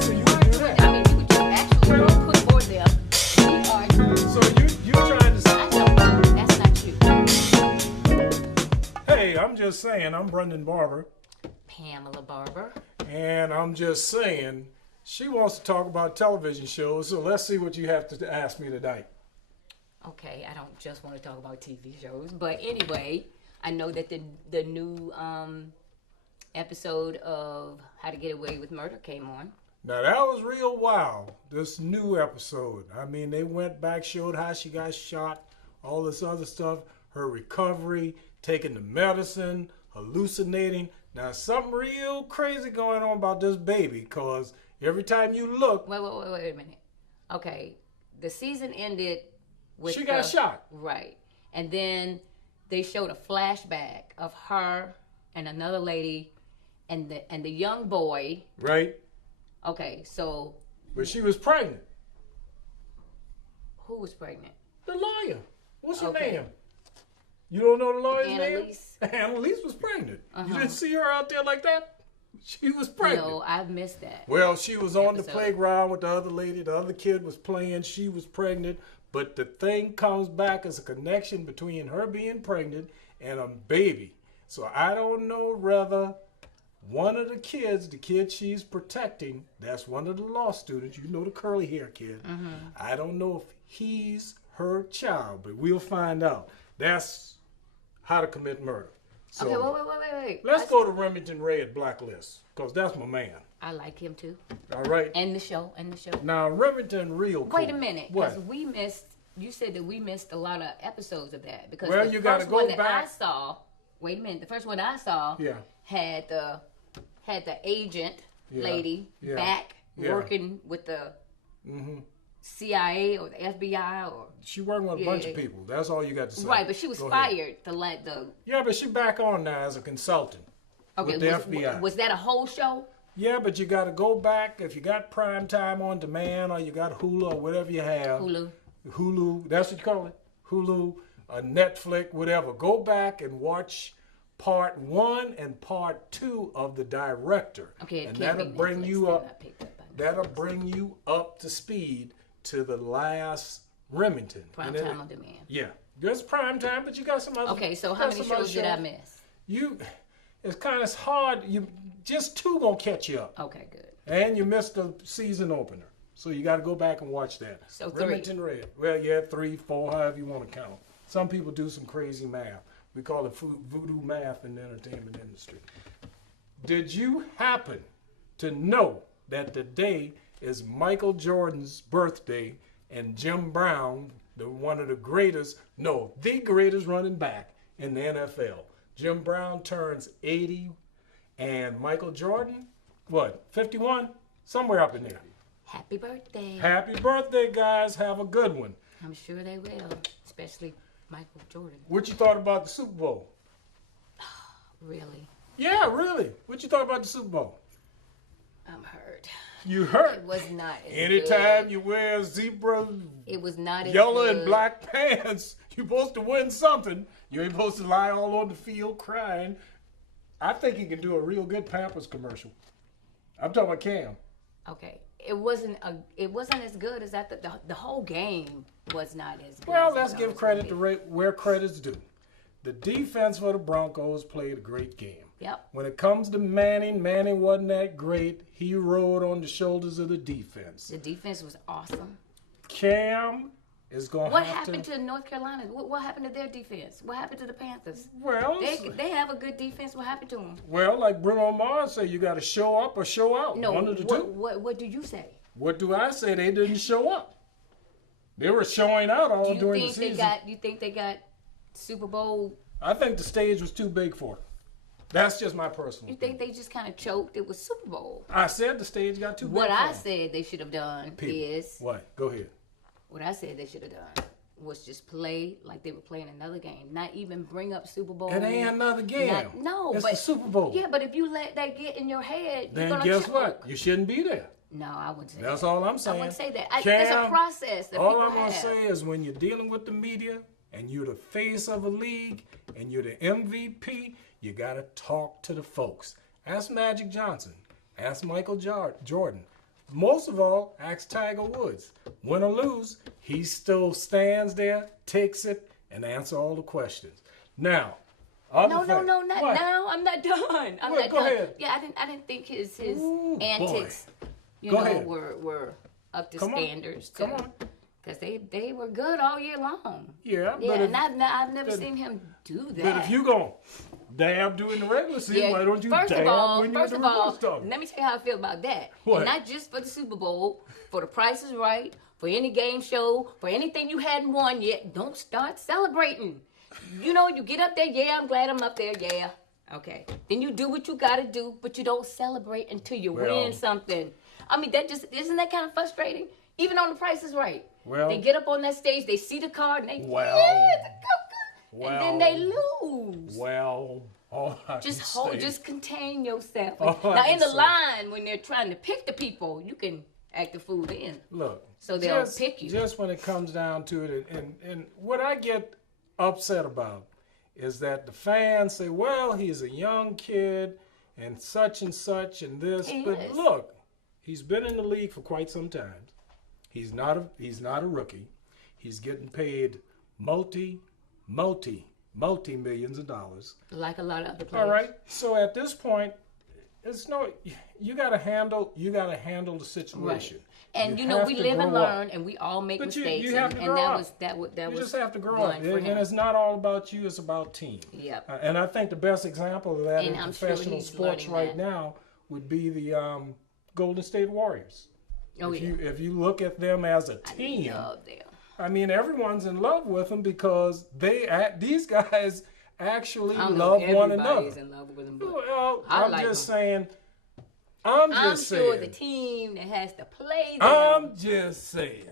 So you would do that. I mean, you would just actually put more there. We are. So you trying to say, I know. That's not you. hey, I'm just saying, I'm Brendan Barber, Pamela Barber. and I'm just saying, she wants to talk about television shows, so let's see what you have to ask me tonight. Okay, I don't just want to talk about TV shows, but anyway, I know that the new episode of How to Get Away with Murder came on. Now that was real wild, this new episode. I mean, they went back, showed how she got shot, all this other stuff, her recovery, taking the medicine, hallucinating. Now something real crazy going on about this baby, because every time you look, Wait a minute. Okay, the season ended with she got shot. Right, and then they showed a flashback of her and another lady, and the young boy. Right? Okay, so But she was pregnant. who was pregnant? The lawyer. What's her Okay. name? You don't know the lawyer's Annalise. name? Annalise was pregnant. You Uh-huh. didn't see her out there like that? She was pregnant. No, I've missed that. Well, she was on the Episode. playground with the other lady. The other kid was playing. She was pregnant. But the thing comes back as a connection between her being pregnant and a baby. So I don't know whether one of the kids, the kid she's protecting, that's one of the law students, you know, the curly hair kid. I don't know if he's her child, but we'll find out. That's How to Commit Murder. So Okay, wait. let's go to Remington Red Blacklist, because that's my man. I like him too. All right. And the show. Now, Remington real cool. Wait a minute, What? because we missed. You said that we missed a lot of episodes of that because Well, the you gotta first go one that back. I saw. Wait a minute. The first one I saw Yeah. had the agent Yeah. lady Yeah. back Yeah. working with the Mm-hmm. CIA or the FBI or She working with a bunch of Yeah. people. That's all you got to say. right, but she was Go ahead. fired to let the. Yeah, but she back on now as a consultant Okay, with the FBI. was that a whole show? Yeah, but you got to go back if you got prime time on demand or you got Hulu or whatever you have. Hulu, that's what you call it. Hulu, Netflix, whatever. Go back and watch part 1 and part 2 of The Director. Okay, it and can't that'll be bring Netflix, you they're up. not picked up by That'll Netflix. bring you up to speed to the last Remington. Prime And then- time on demand. Yeah, there's prime time, but you got some other. Okay, so you how got many some other shows did I miss? It's kind of hard. You just 2 gonna catch you up, Okay, good. and you missed the season opener, so you got to go back and watch that. So 3. Remington Red. Well, yeah, 3, 4, however you want to count. Some people do some crazy math. We call it voodoo math in the entertainment industry. Did you happen to know that today is Michael Jordan's birthday and Jim Brown, one of the greatest, no, the greatest running back in the NFL? Jim Brown turns 80 and Michael Jordan, what, 51? Somewhere up in there. Happy birthday. Happy birthday, guys. Have a good one. I'm sure they will, especially Michael Jordan. What you thought about the Super Bowl? Really, Yeah, really. What you thought about the Super Bowl? I'm hurt. You hurt. It was not as Anytime good. you wear zebra, It was not as yellow good. and black pants, you're supposed to win something. You ain't supposed to lie all on the field crying. I think he can do a real good Pampers commercial. I'm talking about Cam. Okay, it wasn't as good as that. The whole game was not as good. Well, as I let's thought it give was gonna credit be. to where credit's due. The defense for the Broncos played a great game. Yep. When it comes to Manning wasn't that great. He rode on the shoulders of the defense. The defense was awesome. Cam is going to What have happened to North Carolina? What happened to their defense? What happened to the Panthers? Well, They have a good defense. What happened to them? well, like Bruno Mars said, you got to show up or show out. No. One of the two. What do you say? What do I say? They didn't show up. They were showing out all Do you during think the they season. got? You think they got Super Bowl? I think the stage was too big for it. That's just my personal You opinion. think they just kind of choked? It was Super Bowl. I said the stage got too big What for I them. said they should have done People. is What? Go ahead. what I said they should have done was just play like they were playing another game, not even bring up Super Bowl. It ain't another game. No, it's but the Super Bowl. Yeah, but if you let that get in your head, you're Then gonna guess choke. what? You shouldn't be there. No, I wouldn't say That's that. all I'm I saying. wouldn't say that. There's a Cam, process that all people I'm gonna have. say is when you're dealing with the media, and you're the face of a league and you're the MVP, you got to talk to the folks. Ask Magic Johnson. Ask Michael Jordan. Most of all, ask Tiger Woods. Win or lose, he still stands there, takes it, and answer all the questions. Now, not what? Now. I'm not done. I'm not go done. ahead. Yeah, I didn't think his Ooh, antics, Go ahead. were up to Come on. standards. Come on. Because they were good all year long. Yeah, Yeah, but and I've never seen him do that. but if you gon' dab during the regular season, why don't you first dab of all, when you're in the regular stuff? let me tell you how I feel about that. What? And not just for the Super Bowl, for the Price is Right, for any game show, for anything you hadn't won yet. Don't start celebrating. You know, you get up there, yeah, I'm glad I'm up there, yeah. Okay. Then you do what you gotta do, but you don't celebrate until you win something. I mean, isn't that kind of frustrating? Even on the Price is Right. Well, they get up on that stage, they see the card, and they and then they lose. Well, all I can say, Just contain yourself. All I Now can in the say- line, when they're trying to pick the people, you can act the fool then. look. So they'll just, pick you. Just when it comes down to it, and what I get upset about is that the fans say, well, he's a young kid and such and this. He but is. look, he's been in the league for quite some time. He's not a rookie. He's getting paid multi millions of dollars. Like a lot of other players. All right. So at this point, you got to handle the situation. Right. And You have we to live and grow up. learn, and we all make But you mistakes. have to and grow that up. was that You was just have to grow one up, for and him. it's not all about you; it's about team. Yep. And I think the best example of that And in I'm sure professional he's sports learning right that. now would be the Golden State Warriors. Oh yeah. If you look at them as a team, I love them. I mean, everyone's in love with them because these guys actually I don't know love if one everybody's another. in love with them, but Well, I I'm like just them. saying. I'm saying. sure the team that has to play them. I'm just saying.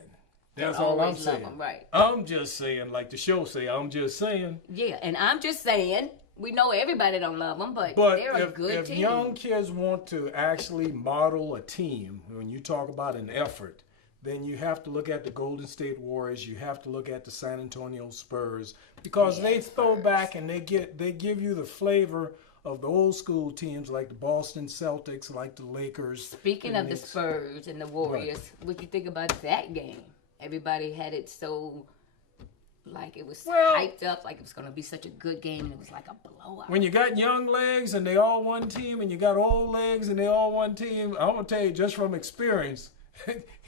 That's all I'm always love saying. them, right. I'm just saying, like the show say, I'm just saying. Yeah, and I'm just saying, we know everybody don't love them, but But they're a good if team. young kids want to actually model a team, when you talk about an effort, then you have to look at the Golden State Warriors. You have to look at the San Antonio Spurs because they throw back and they give you the flavor of the old school teams like the Boston Celtics, like the Lakers. Speaking of the Spurs and the Warriors, what you think about that game? Everybody had it so, like it was hyped up, like it was going to be such a good game, and it was like a blowout. When you got young legs and they all one team, and you got old legs and they all one team, I'm gonna tell you just from experience,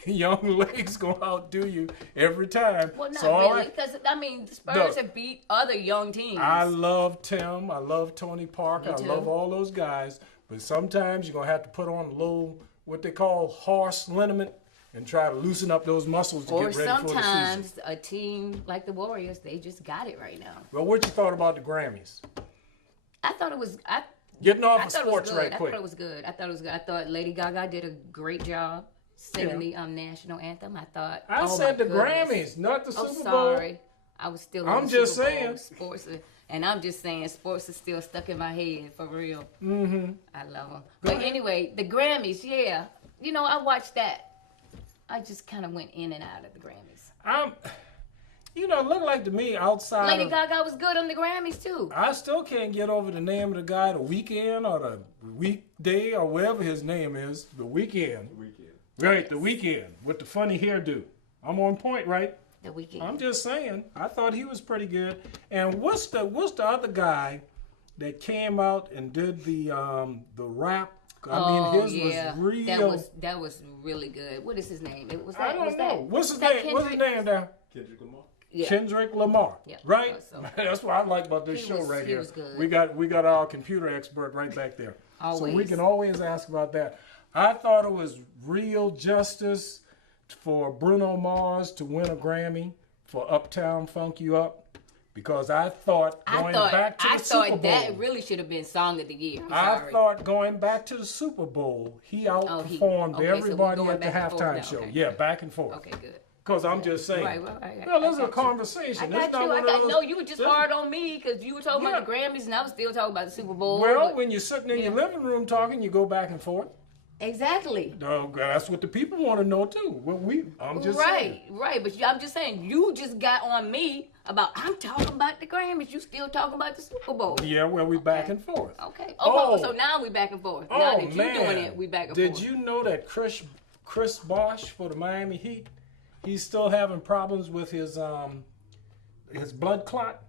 young legs gonna outdo you every time. Well, not So really, because the Spurs have beat other young teams. I love Tim. I love Tony Parker. Me I too. love all those guys. But sometimes you're gonna have to put on a little what they call horse liniment and try to loosen up those muscles to or get ready for the season. sometimes a team like the Warriors, they just got it right now. Well, what you thought about the Grammys? I thought it was. Getting off I of thought sports it was good. right quick. I thought it was good. I thought Lady Gaga did a great job singing the national anthem. I thought. I oh said my the goodness. Grammys, not the Oh, Super Bowl. sorry. I was still. I'm in the just Super Bowl. saying. Sports, and I'm just saying, sports is still stuck in my head for real. Mm-hmm. I love them. But anyway, the Grammys, yeah. I watched that. I just kind of went in and out of the Grammys. It looked like to me outside. Lady of, Gaga was good on the Grammys too. I still can't get over the name of the guy, the Weekend or the Weekday or whatever his name is. The Weekend. Right, the Weekend with the funny hairdo. I'm on point, right? The Weekend. I'm just saying. I thought he was pretty good. And what's the other guy that came out and did the rap? His was real. That was really good. What is his name? I don't know. What's his that name? What's his name there? Kendrick Lamar. Yeah. Kendrick Lamar. Yeah, Right? so- That's what I like about this He show was- right he here. was good. We got our computer expert right back there. So we Always. can always ask about that. I thought it was real justice for Bruno Mars to win a Grammy for Uptown Funk You Up. Because I thought back to the Super Bowl. That really should have been Song of the Year. I'm I sorry. thought going back to the Super Bowl, he outperformed okay, so we're everybody going at the back and forth halftime now, show. okay. Yeah, back and forth. Okay, good. Because I'm just saying. Right. Well, this is a got you. conversation. I It's got not you. one of those- No, you were just this- hard on me because you were talking about the Yeah. Grammys and I was still talking about the Super Bowl. Well, but- when you're sitting in your living room talking, you go back and forth. Exactly. No, that's what the people want to know too. I'm just saying. Right. But I'm just saying, you just got on me about, I'm talking about the Grammys. You still talking about the Super Bowl. Yeah, well, we back and forth. Okay. Oh, so now we back and forth. Now that you're doing it, we back and forth. Did you know that Chris Bosh for the Miami Heat, he's still having problems with his blood clot?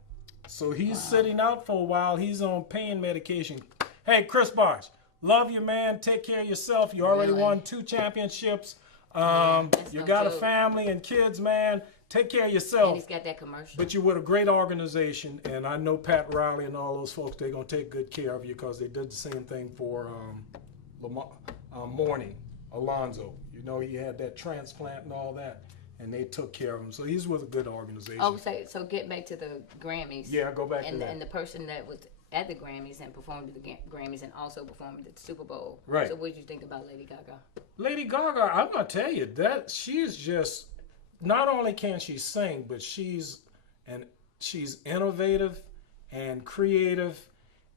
So he's sitting out for a while. He's on pain medication. Hey, Chris Bosh, love you, man. Take care of yourself. You already won 2 championships. You got a family and kids, man. Take care of yourself. And he's got that commercial. But you're with a great organization, and I know Pat Riley and all those folks, they're going to take good care of you because they did the same thing for Mourning, Alonzo. You know, he had that transplant and all that, and they took care of him. So he's with a good organization. Oh, so get back to the Grammys. Yeah, go back to that. And the person that was at the Grammys and performed at the Grammys and also performed at the Super Bowl. Right. So what did you think about Lady Gaga? Lady Gaga, I'm going to tell you, that she's just, not only can she sing, but she's innovative and creative.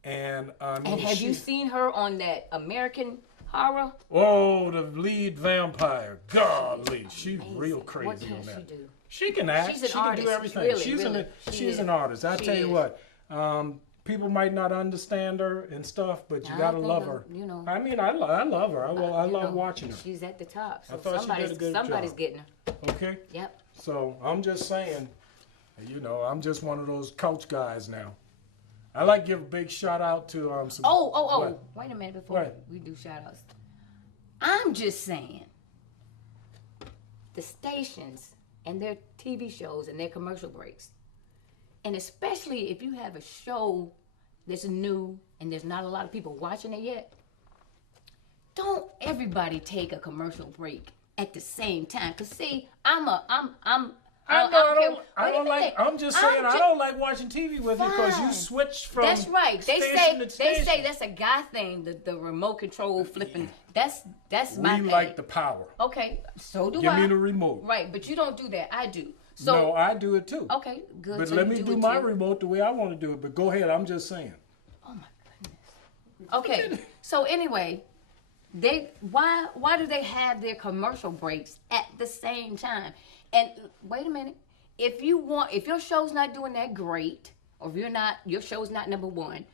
And have you seen her on that American Horror? Oh, the lead vampire. Golly, she's real crazy what can on that. She do? She can act. She's an she artist. can do everything. Really, she's an artist. I tell you what. People might not understand her and stuff, but you gotta love her. You know. I mean, I love her. I love watching her. She's at the top. So I thought she did a good somebody's job. getting her. Okay. Yep. So I'm just saying, I'm just one of those couch guys now. I like to give a big shout out to some. Oh! Wait a minute before What? we do shout outs. I'm just saying, the stations and their TV shows and their commercial breaks, and especially if you have a show that's new and there's not a lot of people watching it yet, don't everybody take a commercial break at the same time. Cause see, I don't like watching TV with you because you switch from. That's right. They station say that's a guy thing. The remote control flipping. That's my thing. We like the power. Okay, so do I. Give me the remote. Right, but you don't do that. I do. So no, I do it too. Okay, good. But so let me do my too. remote the way I want to do it. But go ahead. I'm just saying. Oh my goodness. Okay. So anyway, why do they have their commercial breaks at the same time? And wait a minute. If your show's not doing that great, or if your show's not number one,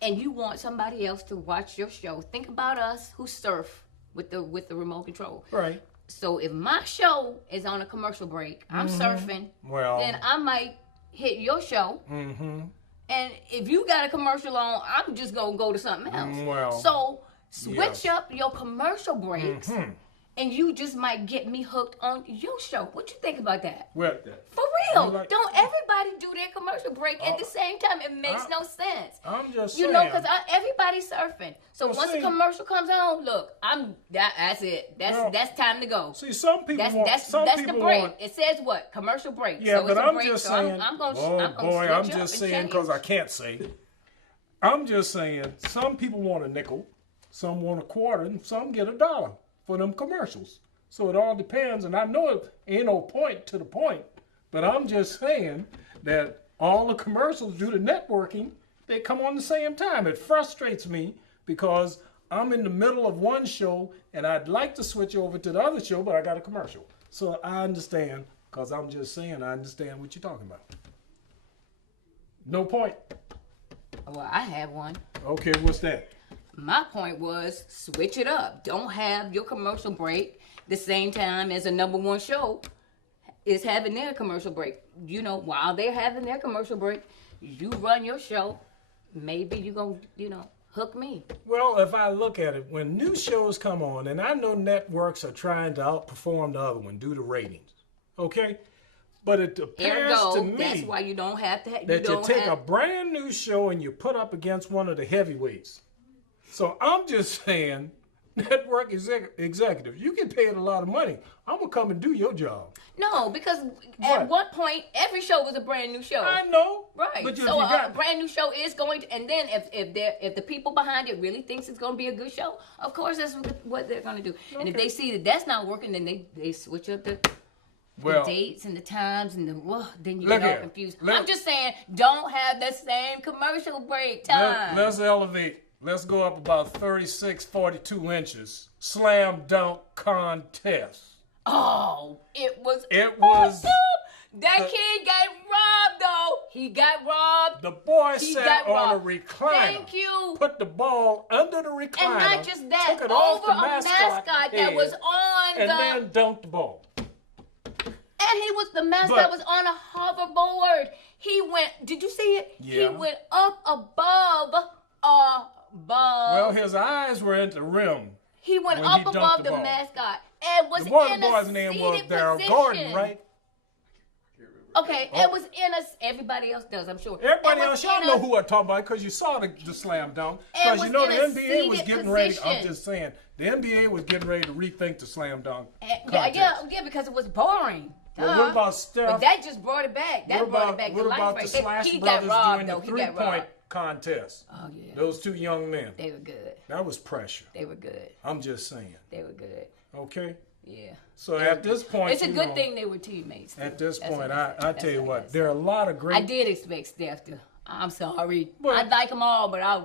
and you want somebody else to watch your show, think about us who surf with the remote control. Right. So if my show is on a commercial break, I'm surfing. Well, then I might hit your show. Mm-hmm. And if you got a commercial on, I'm just gonna go to something else. Well, so switch up your commercial breaks. Mm-hmm. And you just might get me hooked on your show. What you think about that? Well, for real. Don't everybody do their commercial break at the same time? It makes no sense. I'm just saying. You know, because everybody's surfing. So once the commercial comes on, look, that's it. That's time to go. See, some people that's the break. It says what? Commercial break. Yeah, so but I'm just saying. I'm just saying because I can't say. I'm just saying. Some people want a nickel, some want a quarter, and some get $1 for them commercials. So it all depends, and I know it ain't no point to the point, but I'm just saying that all the commercials due to networking, they come on the same time. It frustrates me because I'm in the middle of one show and I'd like to switch over to the other show, but I got a commercial. So I understand, because I'm just saying I understand what you're talking about. No point. Well, I have one. Okay, what's that? My point was switch it up. Don't have your commercial break the same time as a number one show is having their commercial break. You know, while they're having their commercial break, you run your show. Maybe you're going to, hook me. Well, if I look at it, when new shows come on, and I know networks are trying to outperform the other one due to ratings, okay? But it appears to me that's why you don't have to that you take a brand new show and you put up against one of the heavyweights. So I'm just saying, network executives, you get paid a lot of money. I'm going to come and do your job. No, because at one point, every show was a brand new show. I know. Right. But so a brand new show is going to, and then if the people behind it really thinks it's going to be a good show, of course that's what they're going to do. Okay. And if they see that that's not working, then they switch up the dates and the times and then you get all confused. I'm just saying, don't have the same commercial break time. Let's elevate let's go up about 36, 42 inches. Slam dunk contest. Oh, it was. It was. That kid got robbed, though. He got robbed. The boy He sat got on a robbed. recliner. Thank you. Put the ball under the recliner. And not just that, took it off over the a mascot that head, was on and the. then dunked the ball. And he was the mascot But- was on a hoverboard. He went. Did you see it? Yeah. He went up above. Well, his eyes were at the rim. He went when he up dunked above the the ball. mascot and was The boy, in the a boy's name was seated Daryl position. Gordon, right? Okay, it was in a. Everybody else does, I'm sure. Everybody It was else, y'all in know a- who I'm talking about because you saw the slam dunk. It Because you was know in the a NBA was seated getting ready. I'm position. just saying, the NBA was getting ready to rethink the slam dunk. Yeah, yeah, because it was boring. Well, Duh. what about Steph? But that just brought it back. That brought it back to what life about right the there. Slash He brothers got robbed, doing though. the He got three-point robbed. contest? Oh, yeah. Those two young men. They were good. That was pressure. They were good. I'm just saying. They were good. Okay? Yeah. So at this point, It's a you good know, thing they were teammates. At this That's point, what I said. tell you That's what, I there are a lot of great. I did expect Steph to. I'm sorry. But- I like them all, but I ain't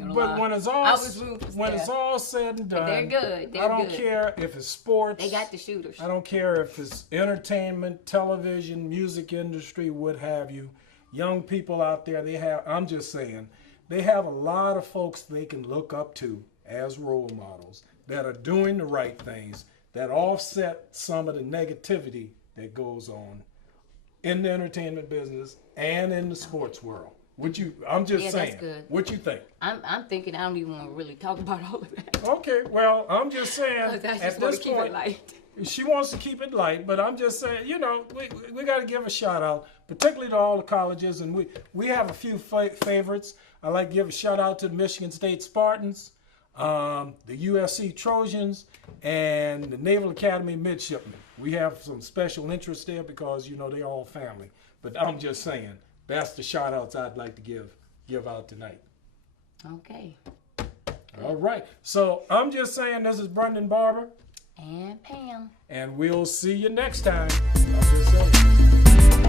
gonna But lie. when it's all I was rooting for when it's Steph. all said and done, they're good. They're I don't good. care if it's sports. They got the shooters. I don't care if it's entertainment, television, music industry, what have you. Young people out there, I'm just saying, they have a lot of folks they can look up to as role models that are doing the right things, that offset some of the negativity that goes on in the entertainment business and in the sports world. I'm just Yeah, saying. that's good. What you think? I'm thinking I don't even want to really talk about all of that. Okay, well, I'm just saying, Because I at just want this to keep point, it light. she wants to keep it light, but I'm just saying, we got to give a shout out, particularly to all the colleges, and we have a few favorites. I like to give a shout out to the Michigan State Spartans, the USC Trojans, and the Naval Academy Midshipmen. We have some special interest there because they're all family. But I'm just saying, that's the shout outs I'd like to give out tonight. Okay. All right. So I'm just saying, this is Brendan Barber. And Pam. And we'll see you next time. I'm just saying.